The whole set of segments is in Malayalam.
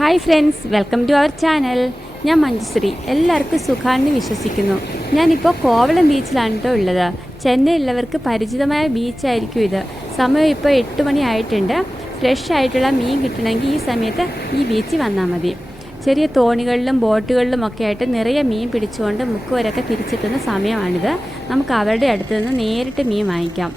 Hi friends, welcome to our channel. ഞാൻ മഞ്ജുശ്രീ. എല്ലാവർക്കും സുഖാണെന്ന് വിശ്വസിക്കുന്നു. ഞാനിപ്പോൾ കോവളം ബീച്ചിലാണ് കേട്ടോ ഉള്ളത്. ചെന്നൈയിലുള്ളവർക്ക് പരിചിതമായ ബീച്ചായിരിക്കും ഇത്. സമയം ഇപ്പോൾ 8 മണി ആയിട്ടുണ്ട്. ഫ്രഷ് ആയിട്ടുള്ള മീൻ കിട്ടണമെങ്കിൽ ഈ സമയത്ത് ഈ ബീച്ചിൽ വന്നാൽ മതി. ചെറിയ തോണികളിലും ബോട്ടുകളിലും ഒക്കെ ആയിട്ട് നിറയെ മീൻ പിടിച്ചുകൊണ്ട് മുക്കുവരൊക്കെ തിരിച്ചെത്തുന്ന സമയമാണിത്. നമുക്ക് അവരുടെ അടുത്ത് നിന്ന് നേരിട്ട് മീൻ വാങ്ങിക്കാം.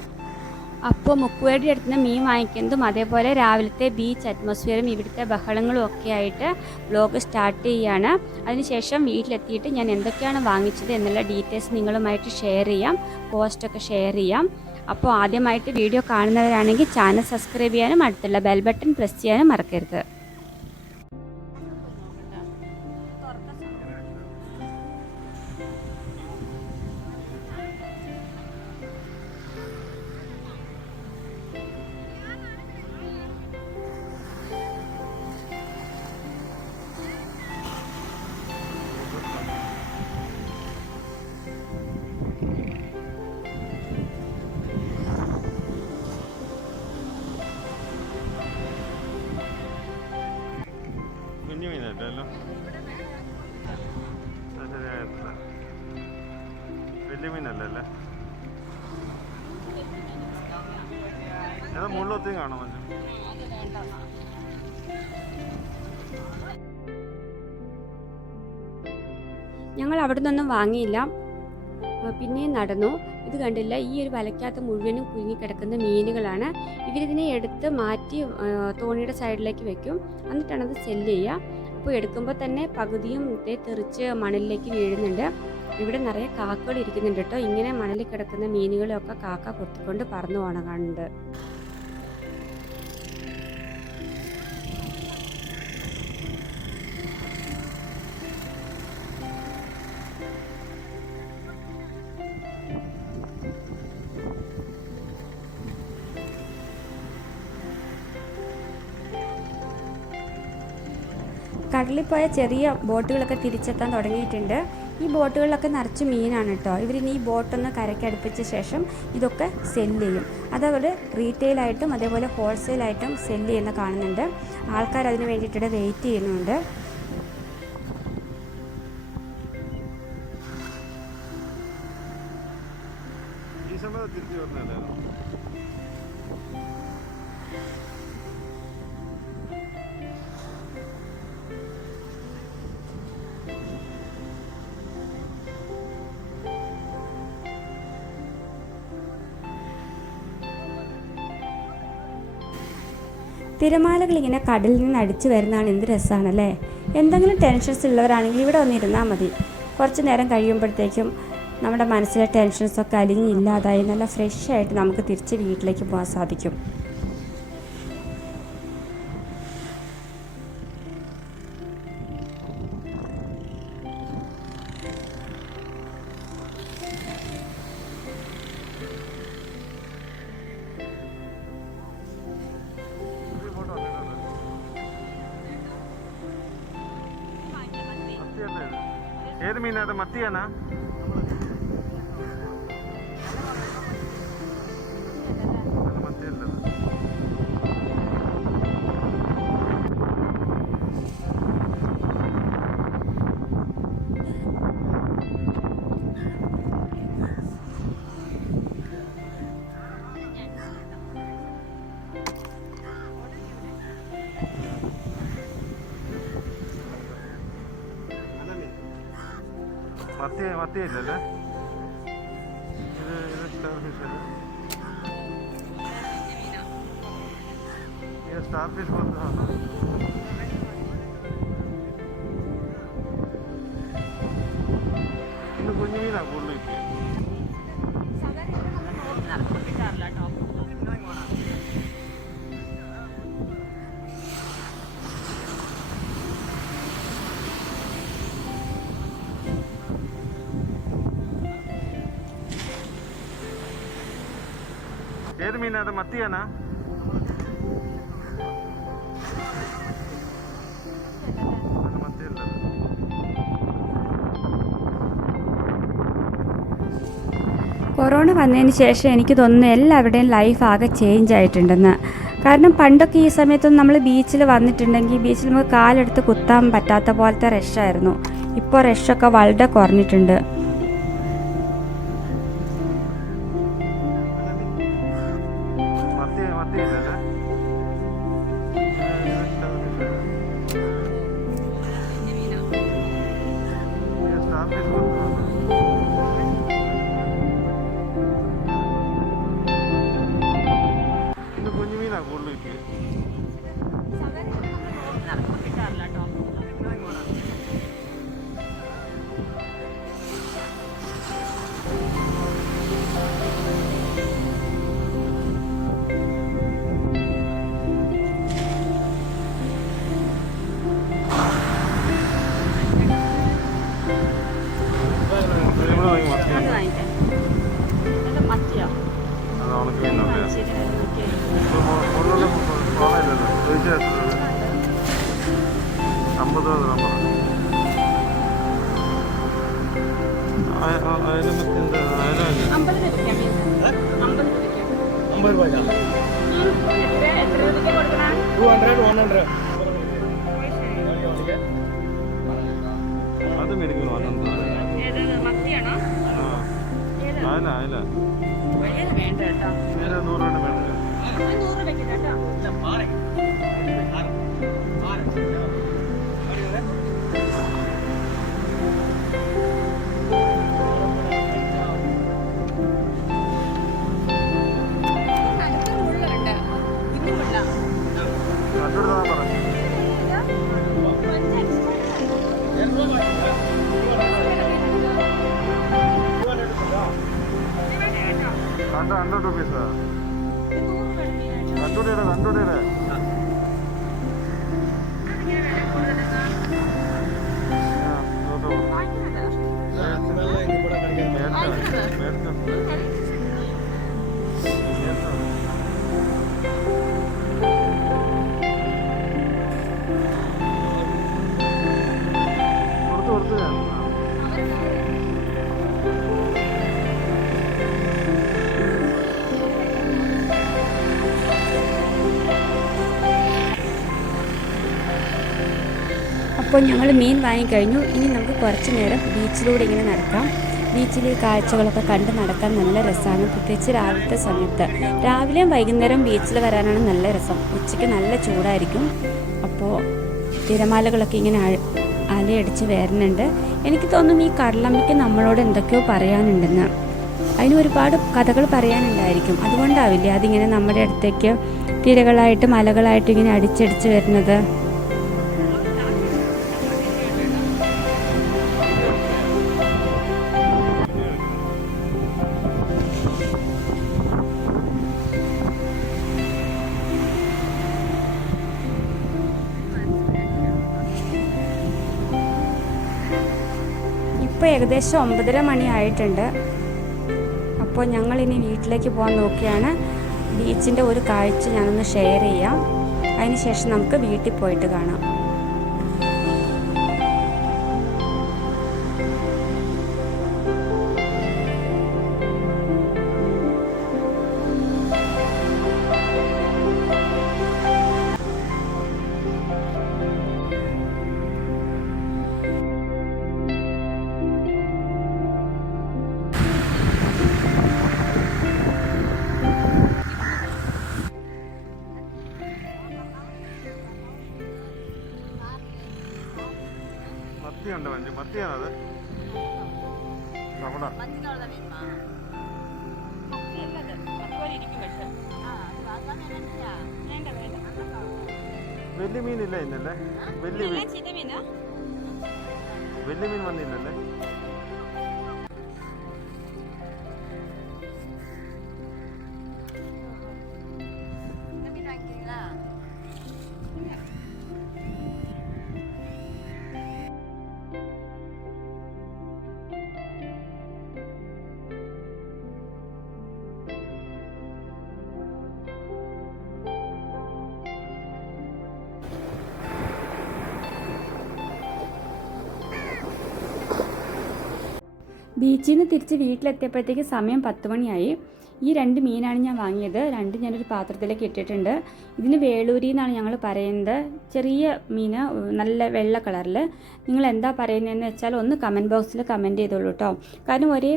അപ്പോൾ മുക്കുവരുടെ അടുത്ത് നിന്ന് മീൻ വാങ്ങിക്കുന്നതും അതേപോലെ രാവിലത്തെ ബീച്ച് അറ്റ്മോസ്ഫിയറും ഇവിടുത്തെ ബഹളങ്ങളും ഒക്കെ ആയിട്ട് വ്ലോഗ് സ്റ്റാർട്ട് ചെയ്യുകയാണ്. അതിനുശേഷം വീട്ടിലെത്തിയിട്ട് ഞാൻ എന്തൊക്കെയാണ് വാങ്ങിച്ചത് എന്നുള്ള ഡീറ്റെയിൽസ് നിങ്ങളുമായിട്ട് ഷെയർ ചെയ്യാം, പോസ്റ്റൊക്കെ ഷെയർ ചെയ്യാം. അപ്പോൾ ആദ്യമായിട്ട് വീഡിയോ കാണുന്നവരാണെങ്കിൽ ചാനൽ സബ്സ്ക്രൈബ് ചെയ്യാനും അടുത്തുള്ള ബെൽ ബട്ടൺ പ്രസ് ചെയ്യാനും മറക്കരുത്. വലിയ മീനല്ലേ? അത് മുള്ളൊത്തിയും കാണും. ഞങ്ങൾ അവിടെ നിന്നൊന്നും വാങ്ങിയില്ല, പിന്നെയും നടന്നു. ഇത് കണ്ടില്ല, ഈ ഒരു വലയ്ക്കകത്ത് മുഴുവനും കുരുങ്ങിക്കിടക്കുന്ന മീനുകളാണ്. ഇവരിതിനെ എടുത്ത് മാറ്റി തോണിയുടെ സൈഡിലേക്ക് വെക്കും, എന്നിട്ടാണ് അത് സെല്ല് ചെയ്യുക. അപ്പോൾ എടുക്കുമ്പോൾ തന്നെ പകുതിയും തെറിച്ച് മണലിലേക്ക് വീഴുന്നുണ്ട്. ഇവിടെ നിറയെ കാക്കകൾ ഇരിക്കുന്നുണ്ട് കേട്ടോ. ഇങ്ങനെ മണലിൽ കിടക്കുന്ന മീനുകളെയൊക്കെ കാക്ക കൊത്തിക്കൊണ്ട് പറന്നു പോകണം കാണുന്നുണ്ട്. കടലിൽ പോയ ചെറിയ ബോട്ടുകളൊക്കെ തിരിച്ചെത്താൻ തുടങ്ങിയിട്ടുണ്ട്. ഈ ബോട്ടുകളിലൊക്കെ നിറച്ച് മീനാണ് കേട്ടോ. ഇവരിനി ഈ ബോട്ടൊന്ന് കരയ്ക്കടുപ്പിച്ച ശേഷം ഇതൊക്കെ സെല്ല് ചെയ്യും. അതവർ റീറ്റെയിലായിട്ടും അതേപോലെ ഹോൾസെയിലായിട്ടും സെല്ല് ചെയ്യുന്ന കാണുന്നുണ്ട്. ആൾക്കാർ അതിന് വേണ്ടിയിട്ട് വെയിറ്റ് ചെയ്യുന്നുണ്ട്. തിരമാലകൾ ഇങ്ങനെ കടലിൽ നിന്ന് അടിച്ചു വരുന്നതാണ്. എന്ത് രസമാണല്ലേ! എന്തെങ്കിലും ടെൻഷൻസ് ഉള്ളവരാണെങ്കിൽ ഇവിടെ വന്നിരുന്നാൽ മതി. കുറച്ച് നേരം കഴിയുമ്പോഴത്തേക്കും നമ്മുടെ മനസ്സിലെ ടെൻഷൻസൊക്കെ അലിഞ്ഞില്ലാതായി നല്ല ഫ്രഷ് ആയിട്ട് നമുക്ക് തിരിച്ച് വീട്ടിലേക്ക് പോകാൻ സാധിക്കും. ഏത് മീനാ? അത് മത്തിയാണോ? മത്തിയല്ല. മത്തിയല്ലേ? ഇത് സ്റ്റാർ ഫിഷ് അല്ലേ? സ്റ്റാർ ഫിഷ് പോലത്തെ ഇന്ന് കുഞ്ഞു മീനാ കൂടുതൽ. ഏത് മീനാ? അത് മത്തിയാണോ? കൊറോണ വന്നതിന് ശേഷം എനിക്ക് തോന്നുന്നു എല്ലാവരുടെയും ലൈഫ് ആകെ ചേഞ്ച് ആയിട്ടുണ്ടെന്ന്. കാരണം പണ്ടൊക്കെ ഈ സമയത്തൊന്നും നമ്മൾ ബീച്ചിൽ വന്നിട്ടുണ്ടെങ്കിൽ ബീച്ചിൽ നമുക്ക് കാലെടുത്ത് കുത്താൻ പറ്റാത്ത പോലത്തെ റഷായിരുന്നു. ഇപ്പോൾ റഷൊക്കെ വളരെ കുറഞ്ഞിട്ടുണ്ട്. അത് മേടിക്കണം. അയല 100 രൂപ വേണ്ട. $100 rupees. 100. അപ്പോൾ ഞങ്ങൾ മീൻ വാങ്ങിക്കഴിഞ്ഞു. ഇനി നമുക്ക് കുറച്ച് നേരം ബീച്ചിലൂടെ ഇങ്ങനെ നടക്കാം. ബീച്ചിലെ കാഴ്ചകളൊക്കെ കണ്ട് നടക്കാൻ നല്ല രസമാണ്, പ്രത്യേകിച്ച് രാവിലത്തെ സമയത്ത്. രാവിലെയും വൈകുന്നേരം ബീച്ചിൽ വരാനാണ് നല്ല രസം. ഉച്ചയ്ക്ക് നല്ല ചൂടായിരിക്കും. അപ്പോൾ തിരമാലകളൊക്കെ ഇങ്ങനെ അലയടിച്ച് വരുന്നുണ്ട്. എനിക്ക് തോന്നുന്നു ഈ കടലമ്മയ്ക്ക് നമ്മളോട് എന്തൊക്കെയോ പറയാനുണ്ടെന്ന്. അതിന് ഒരുപാട് കഥകൾ പറയാനുണ്ടായിരിക്കും. അതുകൊണ്ടാവില്ലേ അതിങ്ങനെ നമ്മുടെ അടുത്തേക്ക് തിരകളായിട്ട് മലകളായിട്ട് ഇങ്ങനെ അടിച്ചടിച്ച് വരുന്നത്. ഇപ്പോൾ ഏകദേശം 9:30 മണി ആയിട്ടുണ്ട്. അപ്പോൾ ഞങ്ങളിനി വീട്ടിലേക്ക് പോകാൻ നോക്കിയാണ്. ബീച്ചിൻ്റെ ഒരു കാഴ്ച ഞാനൊന്ന് ഷെയർ ചെയ്യാം. അതിന് ശേഷം നമുക്ക് വീട്ടിൽ പോയിട്ട് കാണാം. മത്തിയാണത്. വലിയ മീനില്ല ഇന്നല്ലേ? വലിയ മീൻ വന്നില്ലല്ലേ? ബീച്ചിൽ നിന്ന് തിരിച്ച് വീട്ടിലെത്തിയപ്പോഴത്തേക്ക് സമയം 10 മണിയായി. ഈ 2 മീനാണ് ഞാൻ വാങ്ങിയത്. 2 ഞാനൊരു പാത്രത്തിലേക്ക് ഇട്ടിട്ടുണ്ട്. ഇതിന് വേളൂരി എന്നാണ് ഞങ്ങൾ പറയുന്നത്. ചെറിയ മീൻ, നല്ല വെള്ള കളറിൽ. നിങ്ങൾ എന്താ പറയുന്നതെന്ന് വെച്ചാൽ ഒന്ന് കമൻറ്റ് ബോക്സിൽ കമൻറ്റ് ചെയ്തോളൂ കേട്ടോ. കാരണം ഒരേ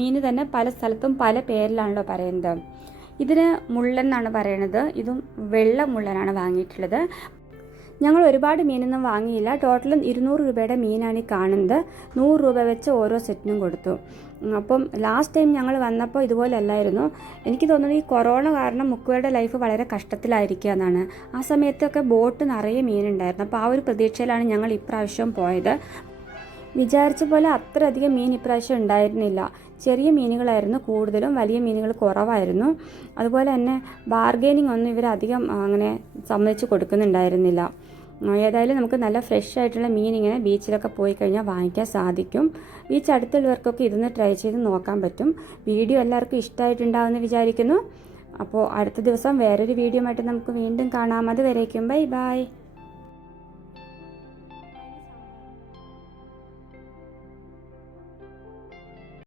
മീൻ തന്നെ പല സ്ഥലത്തും പല പേരിലാണല്ലോ പറയുന്നത്. ഇതിന് മുള്ളൻ എന്നാണ് പറയണത്. ഇതും വെള്ള മുള്ളനാണ് വാങ്ങിയിട്ടുള്ളത്. ഞങ്ങൾ ഒരുപാട് മീനൊന്നും വാങ്ങിയില്ല. ടോട്ടൽ 200 രൂപയുടെ മീനാണ് ഈ കാണുന്നത്. 100 രൂപ വെച്ച് ഓരോ സെറ്റിനും കൊടുത്തു. അപ്പം ലാസ്റ്റ് ടൈം ഞങ്ങൾ വന്നപ്പോൾ ഇതുപോലെ അല്ലായിരുന്നു. എനിക്ക് തോന്നുന്നു ഈ കൊറോണ കാരണം മുക്കുവരുടെ ലൈഫ് വളരെ കഷ്ടത്തിലായിരിക്കുക എന്നാണ്. ആ സമയത്തൊക്കെ ബോട്ട് നിറയെ മീനുണ്ടായിരുന്നു. അപ്പോൾ ആ ഒരു പ്രതീക്ഷയിലാണ് ഞങ്ങൾ ഇപ്രാവശ്യം പോയത്. വിചാരിച്ച പോലെ അത്രയധികം മീൻ ഇപ്രാവശ്യം ഉണ്ടായിരുന്നില്ല. ചെറിയ മീനുകളായിരുന്നു കൂടുതലും, വലിയ മീനുകൾ കുറവായിരുന്നു. അതുപോലെ തന്നെ ബാർഗെയിനിങ് ഒന്നും ഇവരധികം അങ്ങനെ സമ്മതിച്ച് കൊടുക്കുന്നുണ്ടായിരുന്നില്ല. ഏതായാലും നമുക്ക് നല്ല ഫ്രഷ് ആയിട്ടുള്ള മീൻ ഇങ്ങനെ ബീച്ചിലൊക്കെ പോയി കഴിഞ്ഞാൽ വാങ്ങിക്കാൻ സാധിക്കും. ബീച്ച് അടുത്തുള്ളവർക്കൊക്കെ ഇതൊന്ന് ട്രൈ ചെയ്ത് നോക്കാൻ പറ്റും. വീഡിയോ എല്ലാവർക്കും ഇഷ്ടമായിട്ടുണ്ടാവുമെന്ന് വിചാരിക്കുന്നു. അപ്പോൾ അടുത്ത ദിവസം വേറൊരു വീഡിയോ ആയിട്ട് നമുക്ക് വീണ്ടും കാണാം. അതുവരേക്കും ബൈ ബൈ.